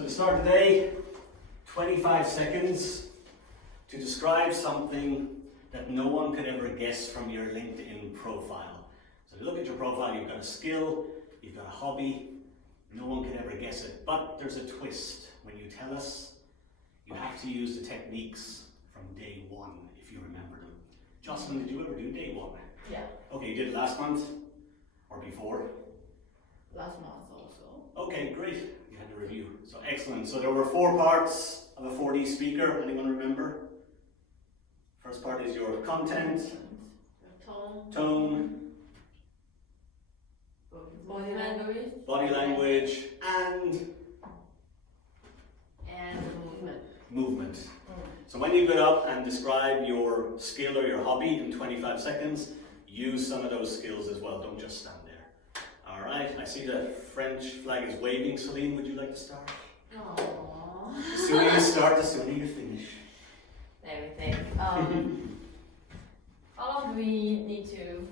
So to start today, 25 seconds to describe something that no one could ever guess from your LinkedIn profile. So if you look at your profile, you've got a skill, you've got a hobby, no one could ever guess it. But there's a twist. When you tell us, you have to use the techniques from day one, if you remember them. Jocelyn, did you ever do day one? Yeah. Okay, you did it last month? Or before? Last month also. Okay, great. You had the review. So excellent. So there were 4 parts of a 4D speaker. Anyone remember? First part is your content, tone, body language, and movement. So when you get up and describe your skill or your hobby in 25 seconds, use some of those skills as well. Don't just stand there. All right. I see the French flag is waving. Celine, would you like to start? Aww. The sooner you start, the sooner you finish. Everything. How long do we need to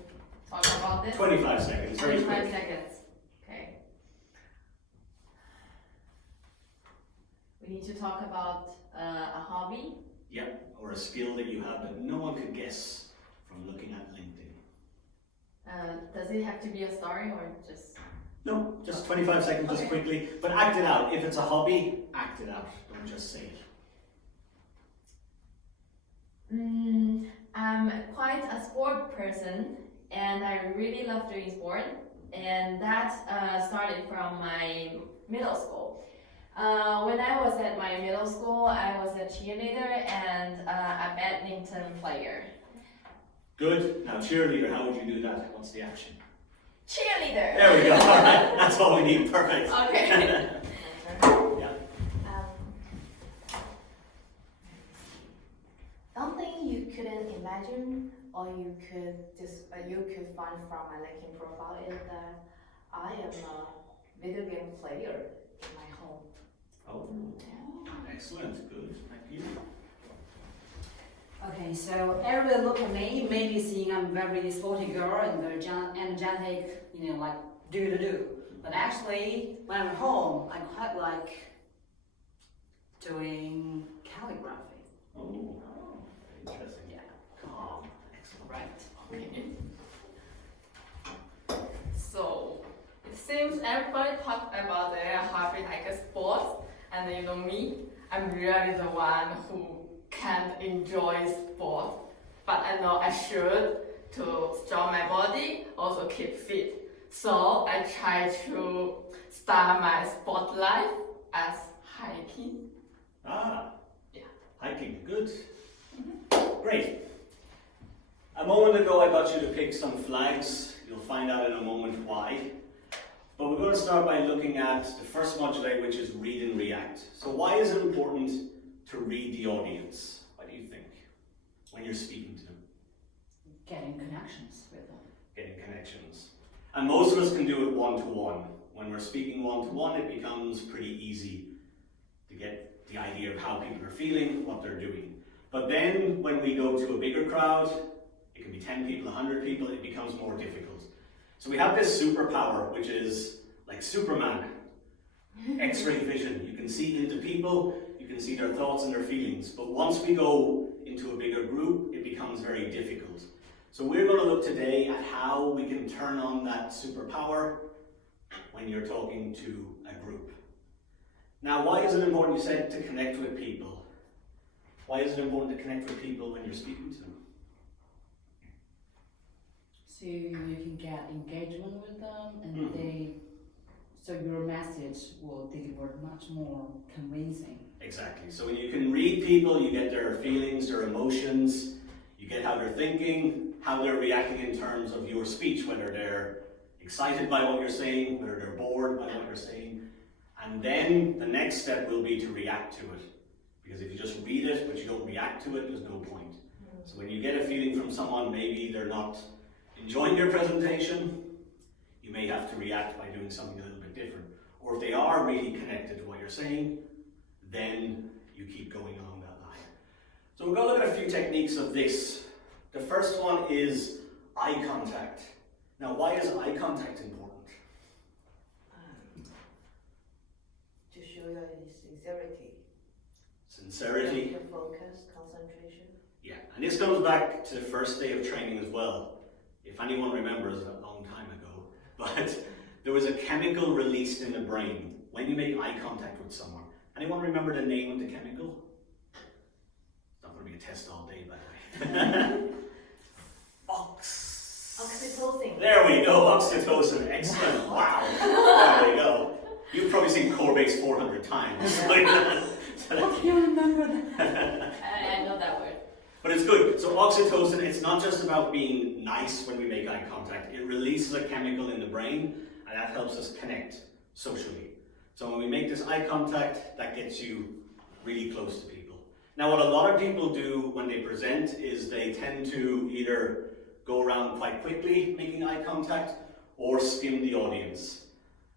talk about this? 25 seconds. Very 25 quick. seconds. Okay. We need to talk about a hobby. Yeah, or a skill that you have that no one could guess from looking at LinkedIn. Does it have to be a story or just? No, just 25 seconds, just quickly. But act it out. If it's a hobby, act it out. Don't just say it. I'm quite a sport person and I really love doing sport, and that started from my middle school. When I was at my middle school, I was a cheerleader and a badminton player. Good. Now cheerleader, how would you do that? What's the action? Cheerleader! There we go. All right. That's all we need. Perfect. Okay. Yeah. Something you couldn't imagine or you could find from my LinkedIn profile is that I am a video game player in my home. Oh, excellent. Good. Thank you. Okay, so everybody look at me, maybe seeing I'm very sporty girl and very energetic, like do. But actually, when I'm at home, I quite like doing calligraphy. Oh, interesting. Yeah. Calm. Excellent. Right. Okay. So it seems everybody talk about their hobby like sports, and you know me, I'm really the one who can't enjoy sport, but I know I should to strong my body, also keep fit. So I try to start my sport life as hiking. Ah. Yeah. Hiking. Good. Great. A moment ago I got you to pick some flags. You'll find out in a moment why. But we're going to start by looking at the first module, which is read and react. So why is it important to read the audience? What do you think when you're speaking to them? Getting connections with them. Getting connections. And most of us can do it one-to-one. When we're speaking one-to-one, it becomes pretty easy to get the idea of how people are feeling, what they're doing. But then when we go to a bigger crowd, it can be 10 people, 100 people, it becomes more difficult. So we have this superpower, which is like Superman, X-ray vision. You can see into people, you can see their thoughts and their feelings. But once we go into a bigger group, it becomes very difficult. So we're going to look today at how we can turn on that superpower when you're talking to a group. Now, why is it important, you said, to connect with people? Why is it important to connect with people when you're speaking to them? So you can get engagement with them, and so your message will deliver much more convincing. Exactly. So when you can read people, you get their feelings, their emotions, you get how they're thinking, how they're reacting in terms of your speech, whether they're excited by what you're saying, whether they're bored by what you're saying. And then the next step will be to react to it. Because if you just read it, but you don't react to it, there's no point. So when you get a feeling from someone, maybe they're not enjoying your presentation, you may have to react by doing something a little bit different. Or if they are really connected to what you're saying, then you keep going along that line. So we're going to look at a few techniques of this. The first one is eye contact. Now, why is eye contact important? To show your sincerity. The focus, concentration. Yeah, and this comes back to the first day of training as well. If anyone remembers, a long time ago, but there was a chemical released in the brain when you make eye contact with someone. Anyone remember the name of the chemical? It's not going to be a test all day, by the way. Oxytocin. There we go, oxytocin. Excellent. Wow. There we go. You've probably seen Corbett's 400 times. I can't remember that. I know that word. But it's good. So oxytocin, it's not just about being nice when we make eye contact. It releases a chemical in the brain, and that helps us connect socially. So when we make this eye contact, that gets you really close to people. Now what a lot of people do when they present is they tend to either go around quite quickly making eye contact or skim the audience.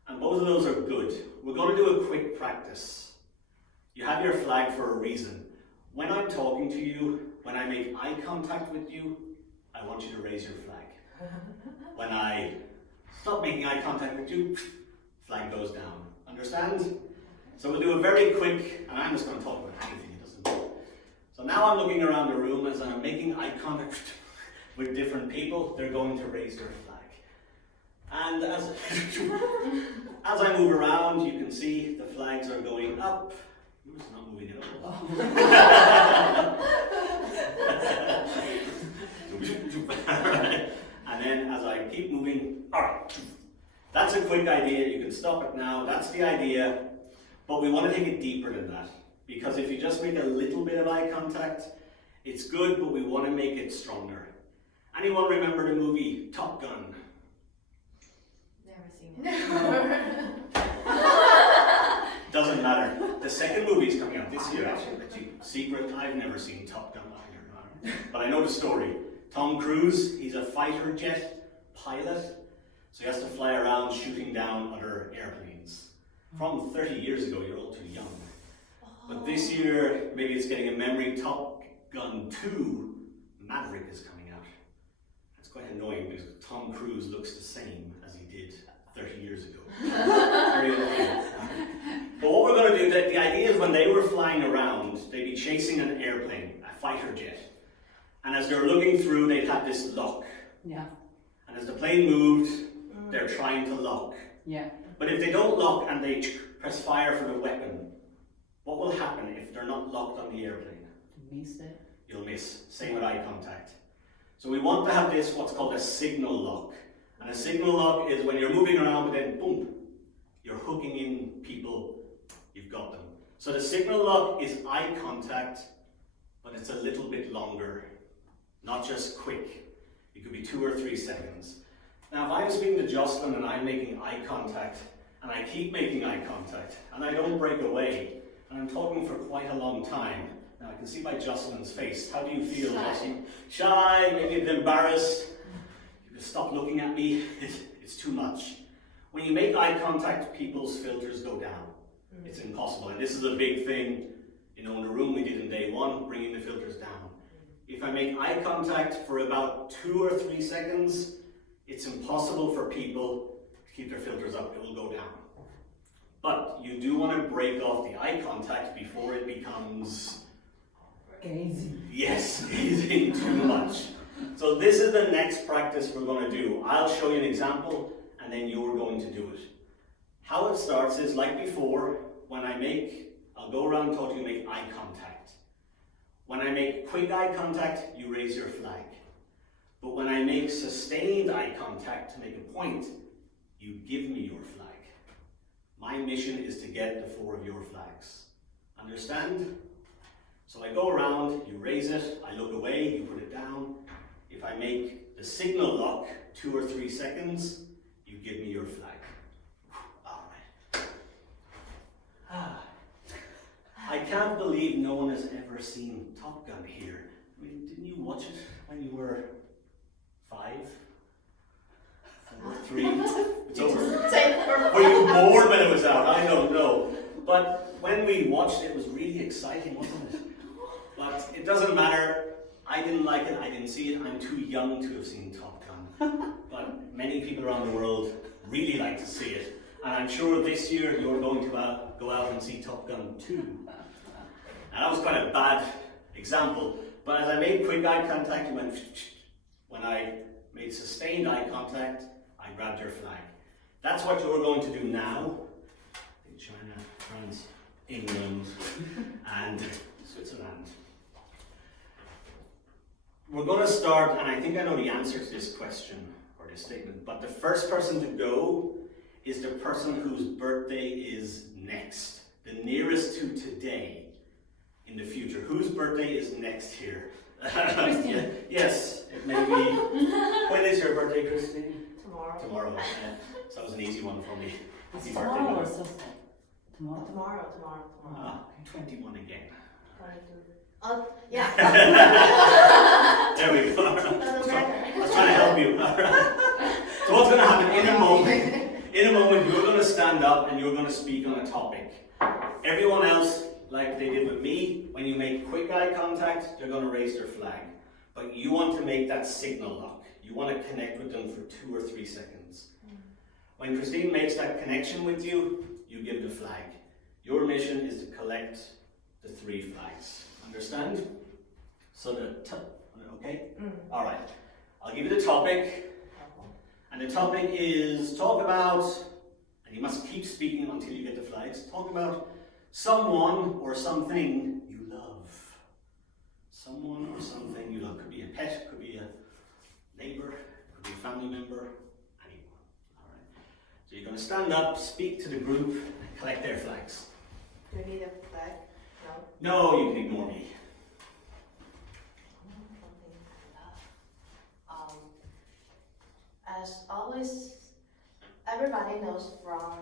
And both of those are good. We're going to do a quick practice. You have your flag for a reason. When I'm talking to you, when I make eye contact with you, I want you to raise your flag. When I stop making eye contact with you, flag goes down. Understand? So we'll do a very quick, and I'm just going to talk about anything, it doesn't matter. So now I'm looking around the room as I'm making eye contact with different people, they're going to raise their flag. And as I move around, you can see the flags are going up. It's not moving at all. And then as I keep moving, alright. That's a quick idea, you can stop it now, that's the idea. But we want to take it deeper than that. Because if you just make a little bit of eye contact, it's good, but we want to make it stronger. Anyone remember the movie Top Gun? Never seen it. Doesn't matter. The second movie's coming out this year, actually. Secret, I've never seen Top Gun either. But I know the story. Tom Cruise, he's a fighter jet pilot. So he has to fly around shooting down other airplanes. From 30 years ago, you're all too young. But this year, maybe it's getting a memory, Top Gun 2, Maverick is coming out. It's quite annoying because Tom Cruise looks the same as he did 30 years ago. Very annoying. But what we're going to do, the idea is when they were flying around, they'd be chasing an airplane, a fighter jet. And as they're looking through, they'd have this lock. Yeah. And as the plane moved, they're trying to lock. Yeah. But if they don't lock and they press fire for the weapon, what will happen if they're not locked on the airplane? Miss it. You'll miss. Same with eye contact. So we want to have this, what's called a signal lock. And a signal lock is when you're moving around, but then boom, you're hooking in people, you've got them. So the signal lock is eye contact, but it's a little bit longer, not just quick. It could be 2 or 3 seconds. Now, if I'm speaking to Jocelyn and I'm making eye contact, and I keep making eye contact, and I don't break away, and I'm talking for quite a long time. Now, I can see by Jocelyn's face. How do you feel, Jocelyn? Shy, maybe a bit embarrassed. You just stop looking at me. It's too much. When you make eye contact, people's filters go down. It's impossible. And this is a big thing, in the room we did in day 1, bringing the filters down. If I make eye contact for about 2 or 3 seconds, it's impossible for people to keep their filters up. It will go down. But you do want to break off the eye contact before it becomes... Gazing. Yes, gazing too much. So this is the next practice we're going to do. I'll show you an example, and then you're going to do it. How it starts is, like before, I'll go around and talk to you, make eye contact. When I make quick eye contact, you raise your flag. But when I make sustained eye contact to make a point, you give me your flag. My mission is to get the 4 of your flags. Understand? So I go around, you raise it, I look away, you put it down. If I make the signal lock 2 or 3 seconds, you give me your flag. Alright. I can't believe no one has ever seen Top Gun here. I mean, didn't you watch it when you were 5? 4, 3? It's over. Were you bored when it was out? I don't know. But when we watched it, it was really exciting, wasn't it? But it doesn't matter. I didn't like it. I didn't see it. I'm too young to have seen Top Gun. But many people around the world really like to see it. And I'm sure this year you're going to go out and see Top Gun 2. And that was quite a bad example, but as I made quick eye contact, you went. When I made sustained eye contact, I grabbed your flag. That's what you're going to do now in China, France, England, and Switzerland. We're going to start, and I think I know the answer to this question or this statement, but the first person to go is the person whose birthday is next, the nearest to today in the future. Whose birthday is next here? Christine. Yes, it may be. When is your birthday, Christine? Tomorrow. Tomorrow. So that was an easy one for me. It's Happy tomorrow or birthday. Thursday? Tomorrow? Tomorrow. Ah, 21 again. 22. Yeah. There we go. Doesn't matter. I was trying to help you. All right. So what's going to happen in a moment? In a moment, you're going to stand up and you're going to speak on a topic. Everyone else, like they did with me, when you make quick eye contact, they're going to raise their flag. But you want to make that signal lock. You want to connect with them for 2 or 3 seconds. When Christine makes that connection with you, you give the flag. Your mission is to collect the 3 flags. Understand? So okay? All right. I'll give you the topic. And the topic is talk about, and you must keep speaking until you get the flags, talk about someone or something you love. Someone or something you love. Could be a pet, could be a neighbor, could be a family member, anyone. All right. So you're going to stand up, speak to the group, and collect their flags. Do you need a flag? No. No, you can ignore me. Something I love. As always, everybody knows from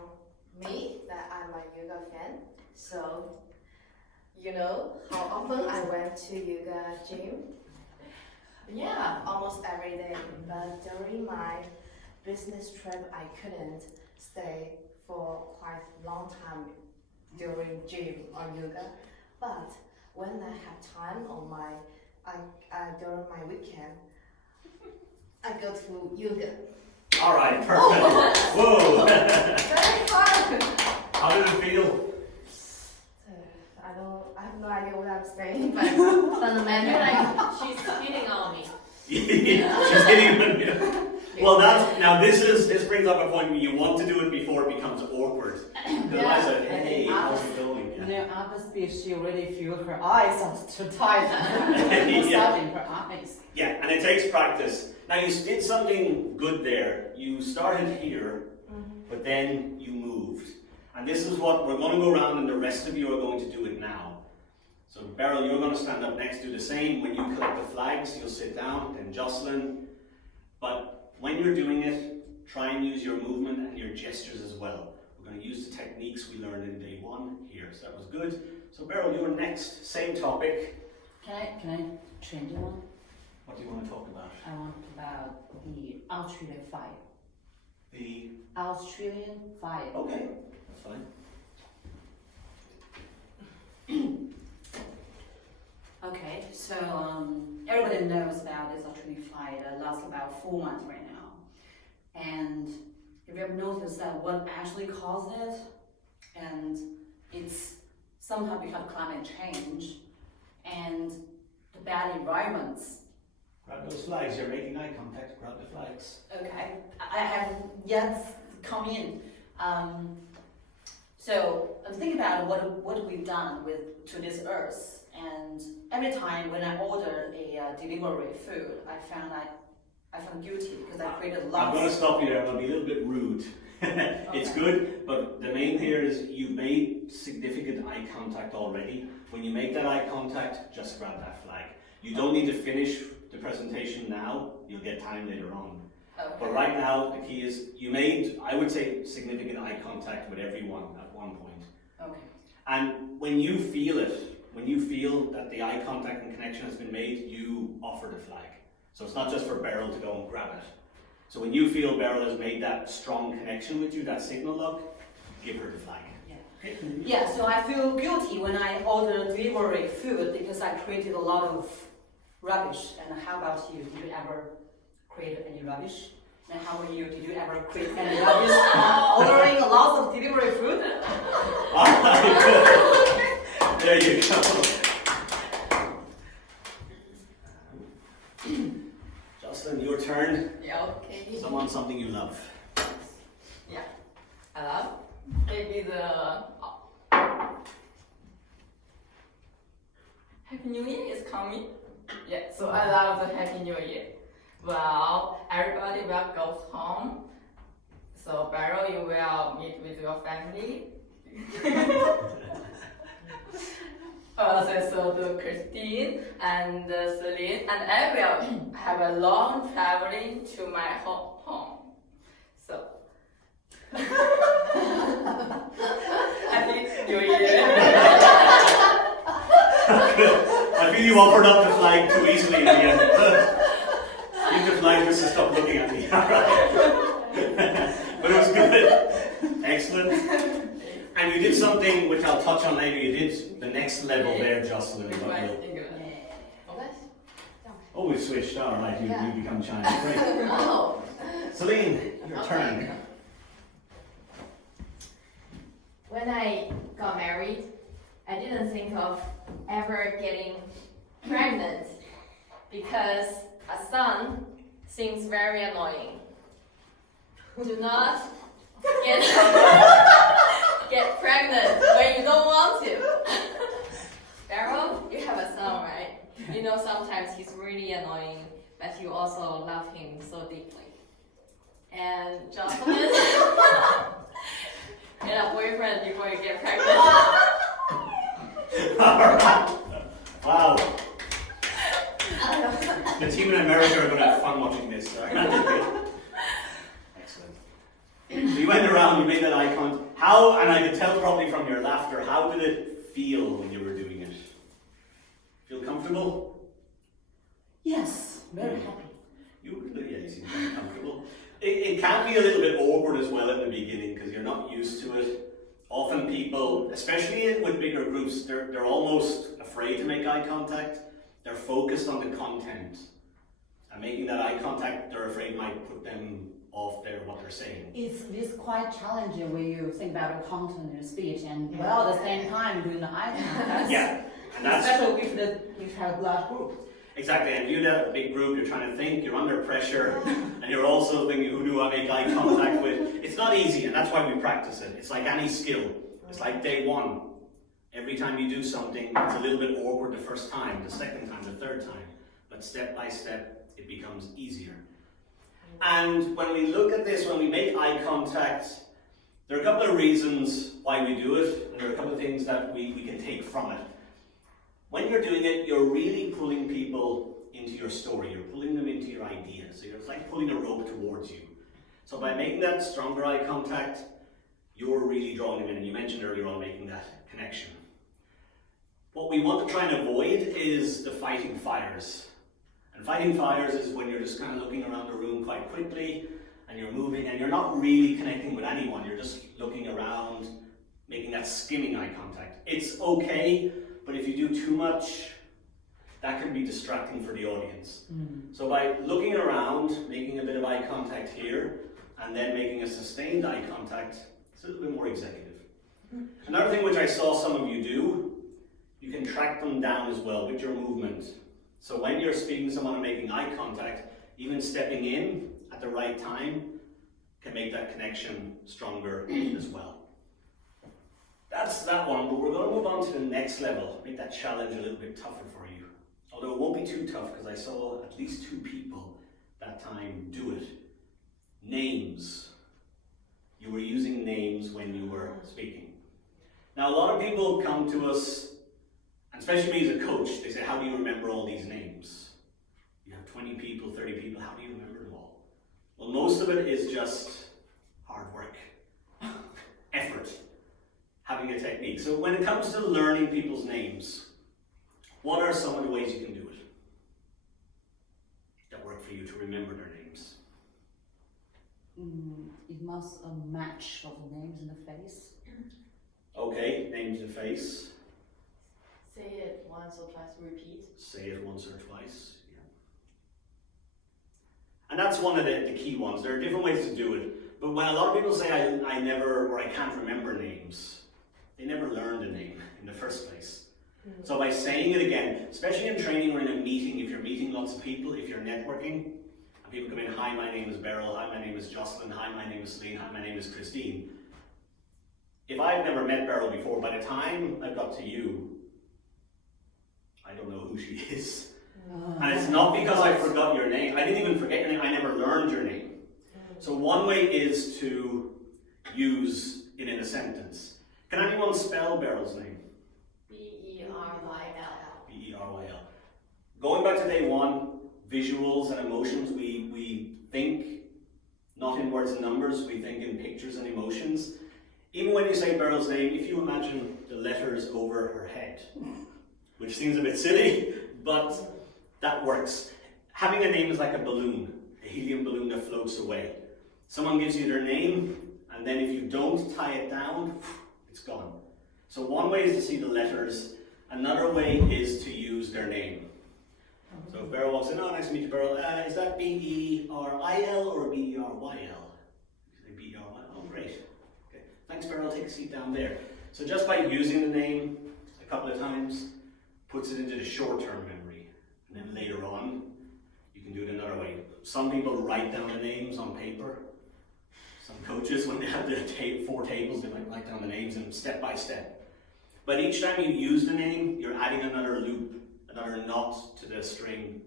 me that I'm a yoga fan. So, you know how often I went to yoga gym? Yeah, almost every day. But during my business trip, I couldn't stay for quite a long time during gym or yoga. But when I have time on during my weekend, I go to yoga. All right, perfect. Whoa. Very fun. How did it feel? I have no idea what I'm saying, but I feel fundamentally, like she's hitting on me. She's hitting on you. Well, this brings up a point where you want to do it before it becomes awkward. Because I said, hey, how's it going? You know, obviously she already feel her eyes are too tight. Massaging her eyes. Yeah, and it takes practice. Now you did something good there. You started here, but then you moved. And this is what we're going to go around and the rest of you are going to do it now. So Beryl, you're going to stand up next, do the same. When you collect the flags, you'll sit down, then Jocelyn. But when you're doing it, try and use your movement and your gestures as well. We're going to use the techniques we learned in day 1 here. So that was good. So Beryl, you're next. Same topic. Can I change one? What do you want to talk about? I want about the Australian fire. The... Australian fire. Okay, that's fine. Okay, so everybody knows about this Australian fire that lasts about 4 months right now. And if you have noticed that what actually caused it, and it's somehow because of climate change and the bad environments. Grab those flags. You're making eye contact. Grab the flags. Okay, I haven't yet come in. So I'm thinking about what we've done to this earth, and every time when I ordered a delivery food, I found guilty because I created lots. I'm going to stop you there. I'm going to be a little bit rude. It's good, but the main here is you've made significant eye contact already. When you make that eye contact, just grab that flag. You don't need to finish the presentation now. You'll get time later on. Okay. But right now, the key is you made, I would say, significant eye contact with everyone at one point. Okay. And when you feel it, when you feel that the eye contact and connection has been made, you offer the flag. So it's not just for Beryl to go and grab it. So when you feel Beryl has made that strong connection with you, that signal lock, give her the flag. Yeah. Okay. Yeah, so I feel guilty when I order delivery food because I created a lot of rubbish. And how about you? Did you ever create any rubbish? And how about you? Did you ever create any rubbish ordering a lot of delivery food? All right, good. There you go. is Happy New Year is coming. Yeah, so I love the Happy New Year. Well, everybody will go home. So Beryl, you will meet with your family. So do Christine and Celine, and I will have a long traveling to my home. So Happy New Year. I feel you offered up the flag too easily in the end. I think the flag just to stop looking at me. But it was good. Excellent. And you did something which I'll touch on later. You did the next level there, Jocelyn. With my English. Oh, we've switched. All right, you become Chinese. Great. Oh. Celine, your turn. When I got married, I didn't think of ever getting pregnant because a son seems very annoying. Do not get pregnant when you don't want to. Beryl, you have a son, right? You know sometimes he's really annoying, but you also love him so deeply. And Jocelyn, get a boyfriend before you get pregnant. Alright. Wow. The team in America are going to have fun watching this. Excellent. So you went around, you made that eye contact. How, and I could tell probably from your laughter, how did it feel when you were doing it? Feel comfortable? Yes, very happy. You seem very comfortable. It can be a little bit awkward as well in the beginning because you're not used to it. Often people, especially with bigger groups, they're almost afraid to make eye contact. They're focused on the content. And making that eye contact, they're afraid might put them off what they're saying. It's quite challenging when you think about the content in your speech and well at the same time doing the eye contact. Yeah, and that's especially if you have a large group. exactly. And if you have a big group, you're trying to think, you're under pressure, and you're also thinking, who do I make eye contact with? It's not easy, and that's why we practice it. It's like any skill. It's like day one. Every time you do something, it's a little bit awkward the first time, the second time, the third time, but step by step, it becomes easier. And when we look at this, when we make eye contact, there are a couple of reasons why we do it, and there are a couple of things that we can take from it. When you're doing it, you're really pulling people into your story. You're pulling them into your idea. So it's like pulling a rope towards you. So by making that stronger eye contact, you're really drawing them in. And you mentioned earlier on making that connection. What we want to try and avoid is the fighting fires. And fighting fires is when you're just kind of looking around the room quite quickly and you're moving and you're not really connecting with anyone. You're just looking around, making that skimming eye contact. It's okay, but if you do too much, that can be distracting for the audience. So by looking around, making a bit of eye contact here, and then making a sustained eye contact, it's a little bit more executive. Another thing which I saw some of you do, you can track them down as well with your movement. So when you're speaking to someone and making eye contact, even stepping in at the right time can make that connection stronger as well. That's that one, but we're going to move on to the next level, make that challenge a little bit tougher for you. Although it won't be too tough because I saw at least 2 people that time do it. Names. You were using names when you were speaking. Now a lot of people come to us, and especially me as a coach, they say, how do you remember all these names? You have 20 people, 30 people, how do you remember them all? Well, most of it is just hard work, effort, having a technique. So when it comes to learning people's names, what are some of the ways you can do it that work for you to remember their names? It must match of the names in the face. Okay, names and face. Say it once or twice, repeat. Say it once or twice. Yeah. And that's one of the key ones. There are different ways to do it. But when a lot of people say I never or I can't remember names, they never learned a name in the first place. So by saying it again, especially in training or in a meeting, if you're meeting lots of people, if you're networking, and people come in, hi, my name is Beryl, hi, my name is Jocelyn, hi, my name is Celine, hi, my name is Christine. if I've never met Beryl before, by the time I've got to you, I don't know who she is. And it's not because I forgot your name. I didn't even forget your name. I never learned your name. So one way is to use it in a sentence. Can anyone spell Beryl's name? B-E-R-Y-L. B-E-R-Y-L. Going back to day one, visuals and emotions, we think not in words and numbers, we think in pictures and emotions. Even when you say Beryl's name, if you imagine the letters over her head, which seems a bit silly, but that works. Having a name is like a balloon, a helium balloon that floats away. Someone gives you their name, and then if you don't tie it down, it's gone. So one way is to see the letters, another way is to use their name. So if Beryl walks in, oh, nice to meet you, Beryl. Is that B-E-R-I-L or B-E-R-Y-L? You say B-E-R-Y-L, oh great. Okay. Thanks Beryl, take a seat down there. So just by using the name a couple of times, puts it into the short-term memory. And then later on, you can do it another way. Some people write down the names on paper. Some coaches, when they have the 4 tables, they might write down the names in step by step. But each time you use the name, you're adding another loop, another knot to the string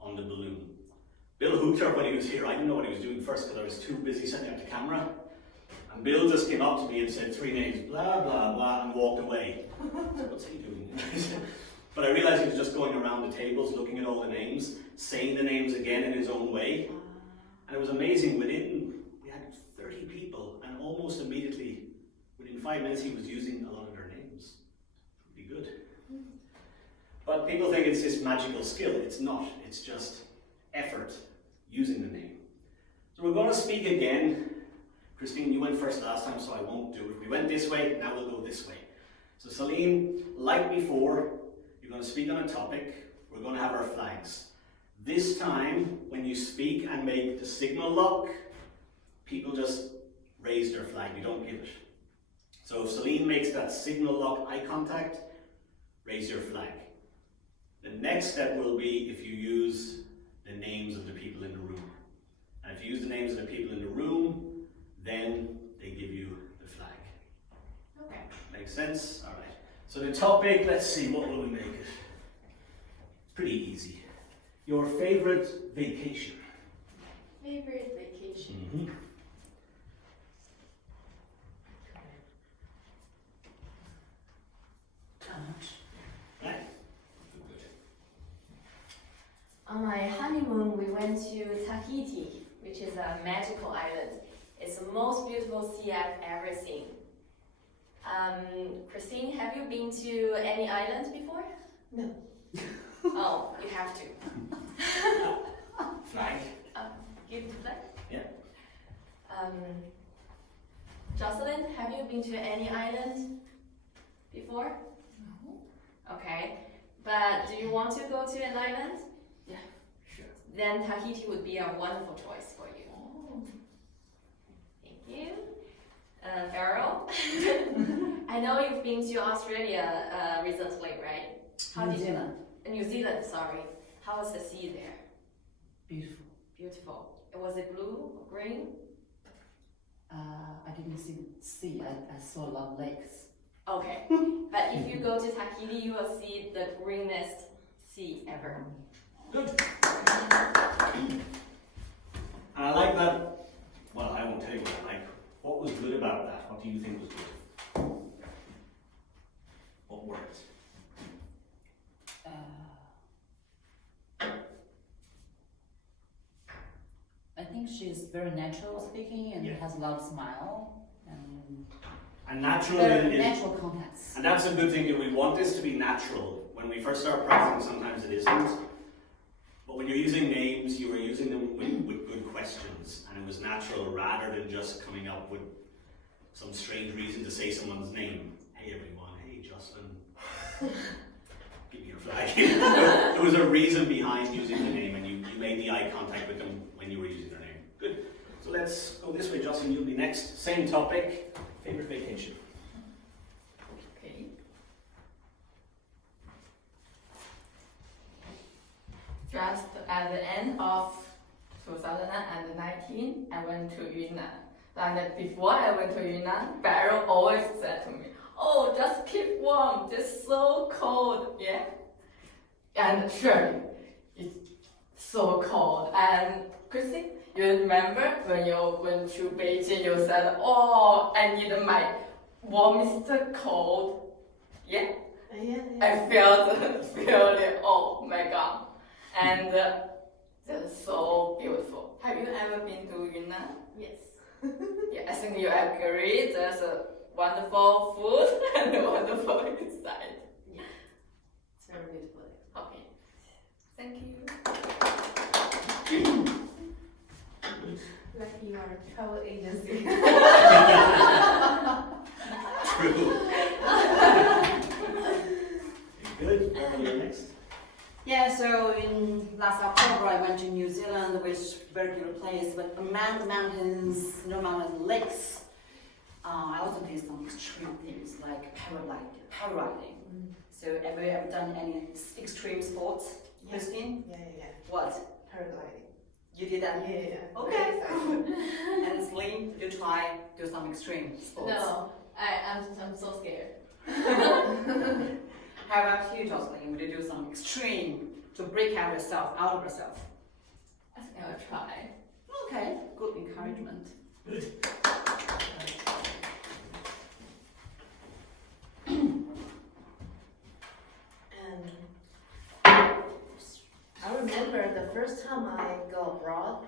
on the balloon. Bill Hooter, when he was here, I didn't know what he was doing first because I was too busy setting up the camera. And Bill just came up to me and said 3 names, blah, blah, blah, and walked away. So what's he doing? But I realized he was just going around the tables, looking at all the names, saying the names again in his own way. And it was amazing. We had 30 people, and almost immediately, within 5 minutes, he was using a lot of their names. Pretty good. But people think it's this magical skill. It's not. It's just effort using the name. So we're going to speak again. Christine, you went first last time, so I won't do it. We went this way, now we'll go this way. So Celine, like before, you're going to speak on a topic. We're going to have our flags. This time, when you speak and make the signal lock, people just raise their flag. You don't give it. So if Celine makes that signal lock eye contact, raise your flag. The next step will be if you use the names of the people in the room. And if you use the names of the people in the room, then they give you the flag. Okay. Makes sense? All right. So the topic, let's see, what will we make it? Pretty easy. Your favorite vacation. Favorite vacation. Mm-hmm. Right. Good. On my honeymoon, we went to Tahiti, which is a magical island. It's the most beautiful sea I've ever seen. Christine, have you been to any islands before? No. Oh, you have to. Flag. Give the flag. Yeah. Jocelyn, have you been to any island before? No. Okay, but do you want to go to an island? Yeah, sure. Then Tahiti would be a wonderful choice for you. Oh. Thank you. Beryl, I know you've been to Australia recently, right? New Zealand. New Zealand, sorry. How was the sea there? Beautiful. Beautiful. Was it blue or green? I didn't see the sea. I saw a lot of lakes. Okay, but if you go to Tahiti, you will see the greenest sea ever. Good. And I like that. Well, I won't tell you what I like. What was good about that? What do you think was good? What worked? I think she's very natural speaking and Yeah. has a lot of smile And natural very is, natural contacts. and that's a good thing. We want this to be natural. When we first start practicing, sometimes it isn't. But when you're using names, you are using them with good questions, and it was natural rather than just coming up with some strange reason to say someone's name. Hey everyone, hey Jocelyn, give me your flag. There was a reason behind using the name, and you made the eye contact with them when you were using their name. Good. So let's go this way, Jocelyn. You'll be next. Same topic. Favorite vacation. Okay. Just at the end of 2019, I went to Yunnan. And then before I went to Yunnan, Beryl always said to me, "Oh, just keep warm. It's so cold." Yeah. And sure, it's so cold. And Christine, you remember when you went to Beijing, you said, "Oh, I need my warmest cold." Yeah. I felt the feeling. Oh my god. And that's so beautiful. Have you ever been to Yunnan? Yes. Yeah, I think you agree. There's a wonderful food and wonderful inside. It's very beautiful. Okay. Thank you. Like you are a travel agency. True. Good. You're next. Yeah, so in last October I went to New Zealand, which is a very beautiful place, but among the mountains, mountain lakes, I also did some extreme things like paragliding. So have you ever done any extreme sports, Yeah. Christine? Yeah. What? Paragliding. You did that? Yeah. Okay. And Celine, did you try do some extreme sports? No, I'm so scared. How about you, Jocelyn? Would you do some extreme to break out of yourself? I think I'll try. Okay, good encouragement. And I remember the first time I go abroad,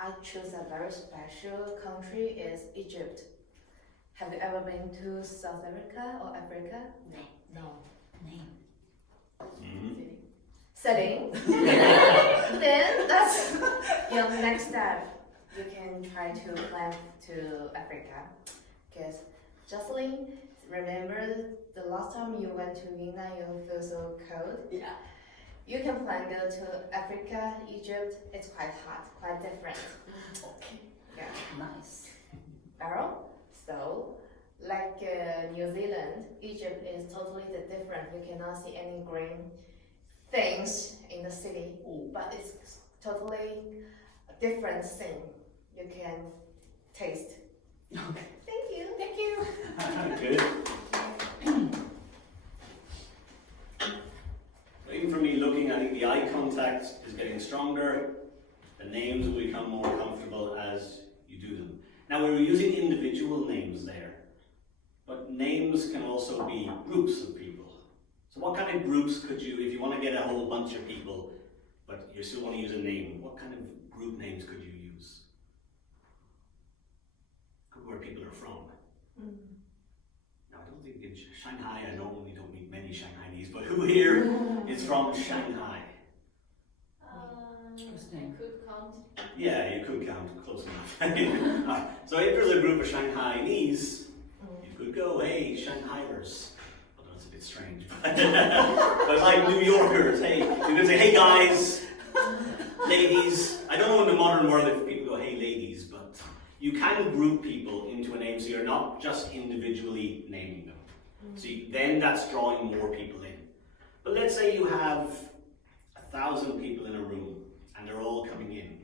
I chose a very special country is Egypt. Have you ever been to South Africa or Africa? No. Mhm. Setting. Then that's your next step. You can try to plan to Africa. Because Jocelyn, remember the last time you went to Yunnan, you feel so cold? Yeah. You can plan go to Africa, Egypt. It's quite hot, quite different. Okay. Yeah. Nice. Barrel. So, like New Zealand, Egypt is totally different. You cannot see any green things in the city, but it's totally a different thing. You can taste. Okay. Thank you. Thank you. Good. So even for me looking, I think the eye contact is getting stronger. The names will become more comfortable as you do them. Now we were using individual names there, but names can also be groups of people. So what kind of groups could you, if you want to get a whole bunch of people, but you still want to use a name, what kind of group names could you use? Where people are from. Now I don't think in Shanghai, I normally don't meet many Shanghainese, but who here is from Shanghai? Interesting. Could count. Yeah, you could count close enough. So if there's a group of Shanghainese, you could go, hey, Shanghaiers. Although it's a bit strange, but it's like New Yorkers. Hey, you could say, hey guys, ladies. I don't know in the modern world if people go, hey ladies, but you can group people into a name so you're not just individually naming them. See, then that's drawing more people in. But let's say you have 1,000 people in a room and they're all coming in.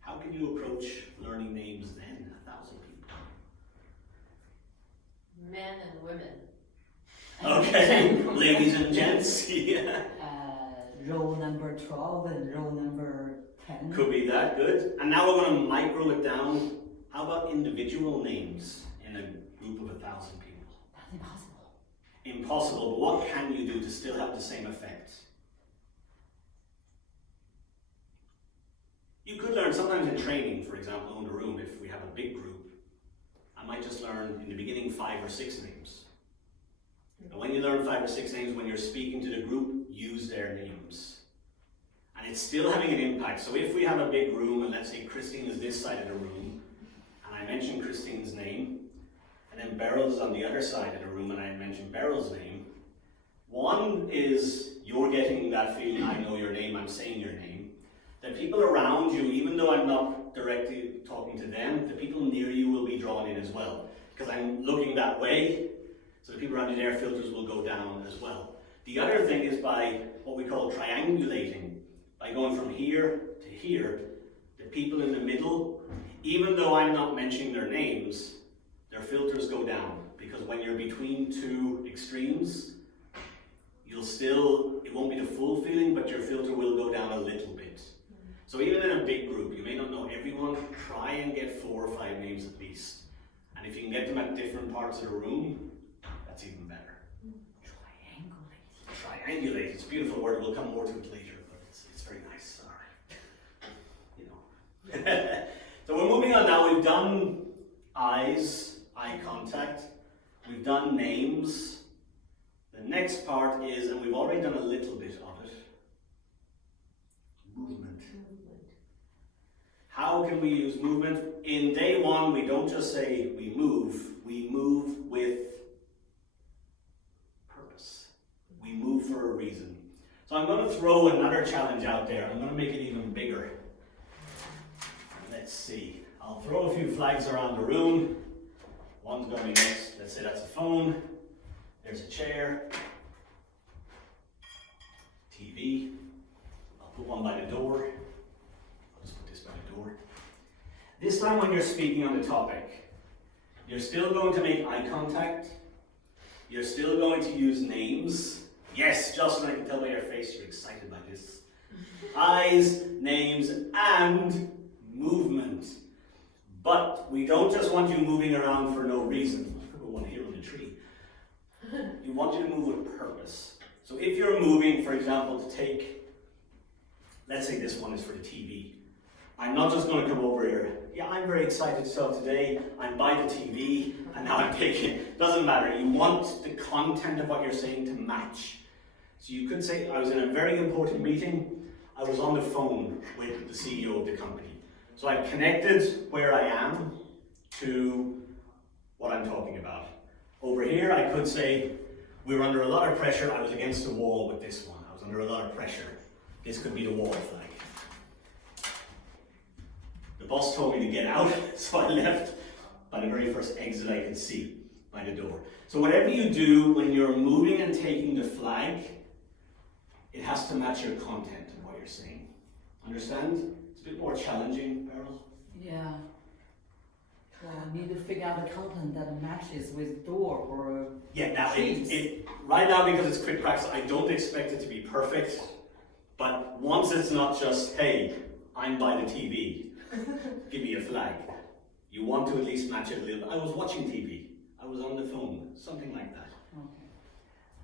How can you approach learning names then, 1,000 people? Men and women. Okay, ladies and gents, yeah. Row number 12 and row number 10. Could be that, good. And now we're going to micro it down. How about individual names in a group of 1,000 people? That's impossible. Impossible, but what can you do to still have the same effect? You could learn sometimes in training, for example, in the room, if we have a big group, I might just learn in the beginning 5 or 6 names. And when you learn 5 or 6 names, when you're speaking to the group, use their names. And it's still having an impact. So if we have a big room, and let's say Christine is this side of the room, and I mention Christine's name, and then Beryl's on the other side of the room, and I mention Beryl's name, one is you're getting that feeling, I know your name, I'm saying your name. The people around you, even though I'm not directly talking to them, the people near you will be drawn in as well. Because I'm looking that way, so the people around you, their filters will go down as well. The other thing is by what we call triangulating. By going from here to here, the people in the middle, even though I'm not mentioning their names, their filters go down, because when you're between two extremes, it won't be the full feeling, but your filter will go down a little bit. So even in a big group, you may not know everyone, try and get 4 or 5 names at least. And if you can get them at different parts of the room, that's even better. Triangulate, it's a beautiful word, we'll come more to it later, but it's very nice, alright. So we're moving on now. We've done eyes, eye contact, we've done names. The next part is, and we've already done a little bit of it, movement. How can we use movement? In day one, we don't just say we move with purpose. We move for a reason. So I'm going to throw another challenge out there. I'm going to make it even bigger. Let's see. I'll throw a few flags around the room. One's going to be next. Let's say that's a phone. There's a chair. TV. I'll put one by the door. I'll just put this by the door. This time when you're speaking on the topic, you're still going to make eye contact. You're still going to use names. Yes, Justin, I can tell by your face you're excited by this. Eyes, names, and movement. But we don't just want you moving around for no reason. I put one here on the tree. We want you to move with purpose. So if you're moving, for example, to take, let's say this one is for the TV. I'm not just going to come over here. Yeah, I'm very excited to tell today. I'm by the TV, and now I'm taking. Doesn't matter. You want the content of what you're saying to match. So you could say, I was in a very important meeting. I was on the phone with the CEO of the company. So I've connected where I am to what I'm talking about. Over here, I could say, we were under a lot of pressure. I was against the wall with this one. I was under a lot of pressure. This could be the wall flag. The boss told me to get out, so I left by the very first exit I could see, by the door. So whatever you do when you're moving and taking the flag, it has to match your content of what you're saying. Understand? It's a bit more challenging, Beryl. Yeah. Well, I need to figure out the content that matches with door or yeah. Now, trees. right now, because it's quick practice, I don't expect it to be perfect. But once it's not just, hey, I'm by the TV, give me a flag. You want to at least match it a little bit. I was watching TV. I was on the phone. Something like that. Okay.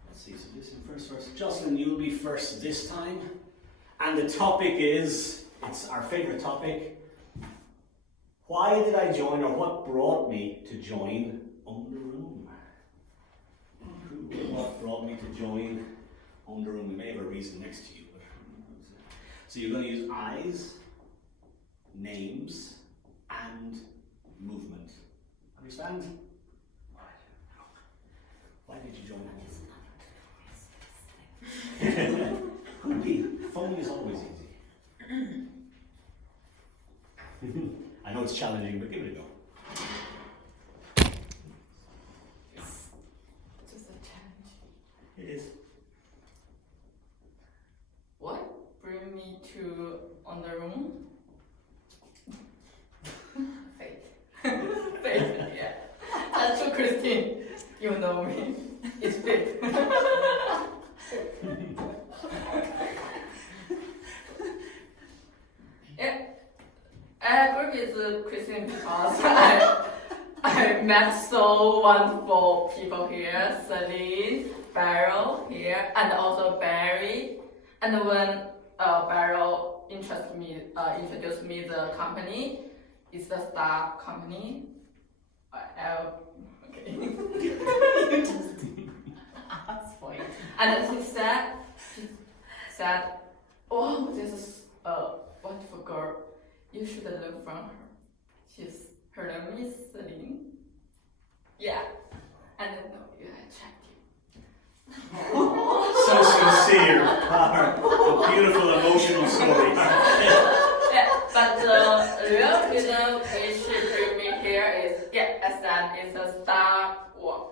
Let's see. So this is first. Jocelyn, you'll be first this time. And the topic is, it's our favorite topic. Why did I join, or what brought me to join On The Room? What brought me to join On The Room? We may have a reason next to you. But so you're going to use eyes, names, and movement. Understand? Why did you join On The Room? Could be. Phone is always easy. I know it's challenging, but give it a go. Just a challenge. It is. What bring me to On The Room? Faith. Faith, yeah. That's true, Christine. You know me. It's faith. Yeah. I agree with Christine because I met so wonderful people here. Celine, Beryl here, and also Barry. And when Beryl introduced me the company, it's the Star company. Okay. Ask for it. And she said, oh, this is a wonderful girl. You should learn from her. Her name is Celine. Yeah. And I know you are attractive. So sincere. A beautiful emotional story. Yeah, but the real reason which she bring me here is, Ascent is a star work.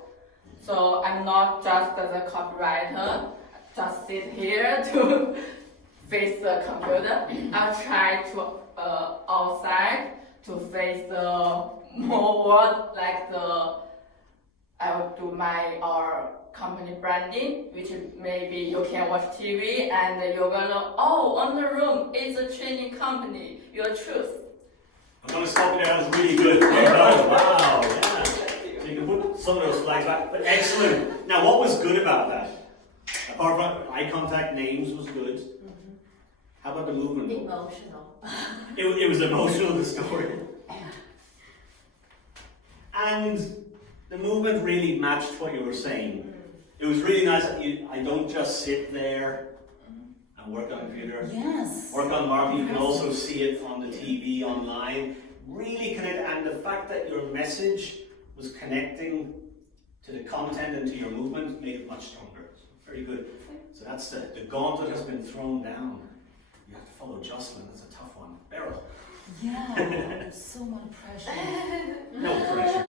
So I'm not just the copywriter, just sit here to face the computer. I'll try to outside to face the more world, like I will do my company branding, which maybe you can watch TV and you're gonna, oh, on the room, it's a training company, your truth. I'm going to stop you there, that was really good. Wow, yeah. So you can put some of those flags back, but excellent. Now, what was good about that? Apart from eye contact, names was good. Mm-hmm. How about the movement? Emotional. It was emotional, the story. And the movement really matched what you were saying. It was really nice that I don't just sit there and work on a computer. Yes. Work on marketing, you can also see it on the TV, online. Really connect, and the fact that your message was connecting to the content and to your movement made it much stronger. So very good. So that's the gauntlet has been thrown down. You have to follow Jocelyn, that's a tough one. Beryl. Yeah, so much pressure. No pressure.